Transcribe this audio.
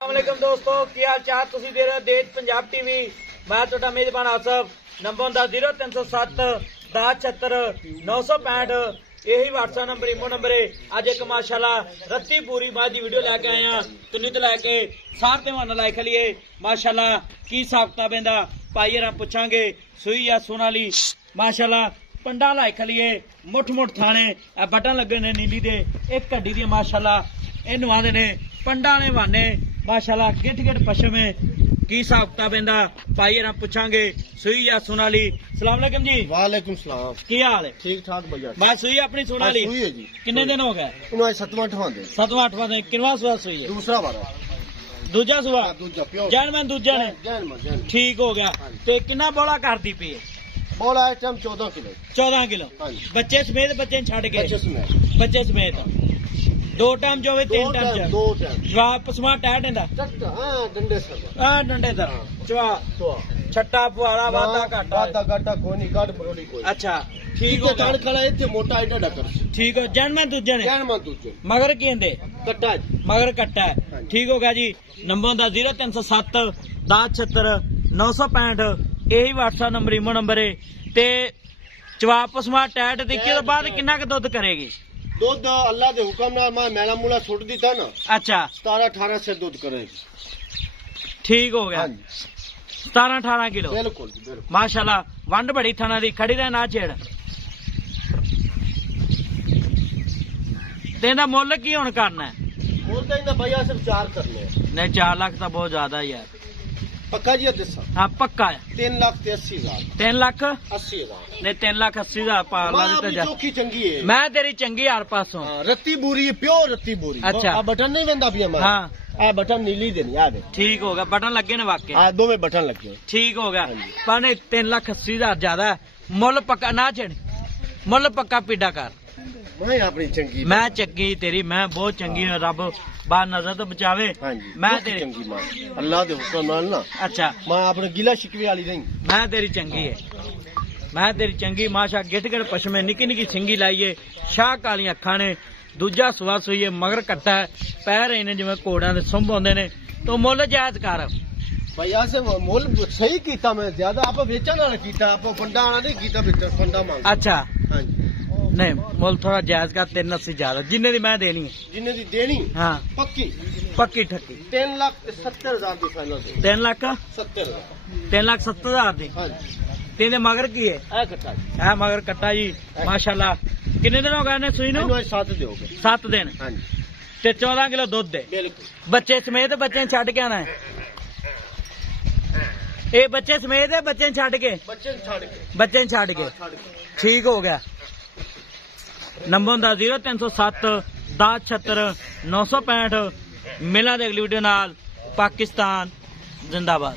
अस्सलामुअलैकुम दोस्तों, की हाल चाल? तुसीं देख रहे हो देश पंजाब टीवी। मैं तुहाडा मेजबान आसफ। नंबर हुंदा 0307 10 76 965। यही व्हाट्सएप नंबर इमो नंबर है। अज एक माशाल्लाह रत्ती पूरी बात की वीडियो लैके आए हैं। तुन्नी तो लैके सार तेवान लाई खलिए माशाल्लाह की साबता बेंदा पाई हम पुछांगे सुई या सोनाली माशाल्लाह पंडा लाई खलिए मुठ मुठ थाने बटन लगे ने नीली दे एक घड्डी दी माशाल्लाह इनू आंदे ने पंडा ने वाने माशाल्लाह गिट गिट पशम की साबता बेंदा पाई हम पुछांगे सुई या सोनाली। सलाम अलैकुम जी। वालेकुम सलाम। की हाल है? ठीक ठाक भैया। मैं सुई अपनी सोनाली सुई है जी। किन्ने दिन हो गए? उन्हें 7वां दिन 7वां दिन किनवा सुआ सुई है? दूसरा बार दूजा सुआ दूजा प्योर जैन मैं दूजा ने जैन ठीक हो गया। ते किन्ना बोला करती पी है? बोला इस टाइम 14 किलो 14 किलो बच्चे समेत बच्चे छड़ के बच्चे समेत दो टाइम जो तीन टाइम दो टाइम जवाब पसमा टैट इंदा डंडे सर डंडे सर चवा छट्टा पुआड़ा वादा घाटा कोनी काट बरोड़ी कोई। अच्छा ठीक हो ताड़ खड़ा इथे मोटा आइडा डकर ठीक हो जैन मैं दूजे ने जैन मैं दूजे मगर की इंदे कट्टा मगर कट्टा है ठीक हो गया जी। नंबर हुंदा 0307 10 76 965। यही व्हाट्सएप नंबर इमो नंबर है। ते जवाब पसमा टैट दिखे तो बाद किन्ना क दुध करेगी? दूध अल्लाह के हुक्म नाल मैं मेला मूला सुट दिता ना। अच्छा 17-18 से दूध करेगी। ठीक हो गया 17-18 किलो बिल्कुल माशाल्लाह। वंड बड़ी थाना दी खड़ी रह ना छेड़। तेरा मुल की हुण करना है? मुल तो इंदा भैया सिर्फ 4 करने हैं। नहीं 4 लाख तो बहुत ज्यादा है यार। पक्का जी दसा? हाँ पक्का है। 3,80,000 3 लाख 80,000 नहीं 3,80,000 पाला दी तो चौकी चंगी है। मैं तेरी चंगी यार पासों रत्ती बुरी है प्योर रत्ती बुरी। अच्छा आ बटन नहीं वेंदा पिया मैं। हाँ आ बटन नीली देनी आ दे। ठीक हो गया बटन लगे ने वाकई। हाँ दो में बटन लगे ठीक हो गया पर नहीं 3,80,000 ज्यादा है। मुल पक्का ना छेड़ मुल पक्का पीड़ा कर। मैं अपनी चंगी मैं चंगी तेरी मैं बहुत चंगी हूँ रब बाहर नजर तो बचावे। मैं तेरी चंगी मां अल्लाह दे हुक्म नाल ना। अच्छा मां अपने गिला शिकवे वाली नहीं। मैं तेरी चंगी है मैं तेरी चंगी माशा गिट गिट पशमे निकी निकी सिंगी लाइए शाह काली अखा ने दूजा सुआ सुई है मगर कट्टा है पैर इन्हें जिवें घोड़ियां दे सुंभ होंदे ने तो मुल जायज कर भैया से मुल सही कीता मैं ज्यादा आप बेचण वाला कीता आप फंडा वाला नहीं कीता बेचण फंडा मांग। अच्छा हां जी नहीं मुल थोड़ा जायज कर 3,80 ज्यादा जिन्ने दी मैं देनी है जिन्ने दी देनी हाँ पक्की पक्की ठक्की 3,70,000 दी फाइनल 3,70,000 3,70,000 दी। हां जी तेरे मगर की है? ए कट्टा है मगर कट्टा जी माशाल्लाह। कितने दिन हो गए ने सुई नु? 7 दोगे 7 दिन हां जी ते 14 किलो दुध दे बिल्कुल। बच्चे समेत बच्चे छड़ के आना है ये बच्चे समेत है बच्चे छड़ के बच्चे छड़ के ठीक हो गया। नंबर हुंदा 0307 10 76 965। मिला दे अगली वीडियो नाल। पाकिस्तान जिंदाबाद।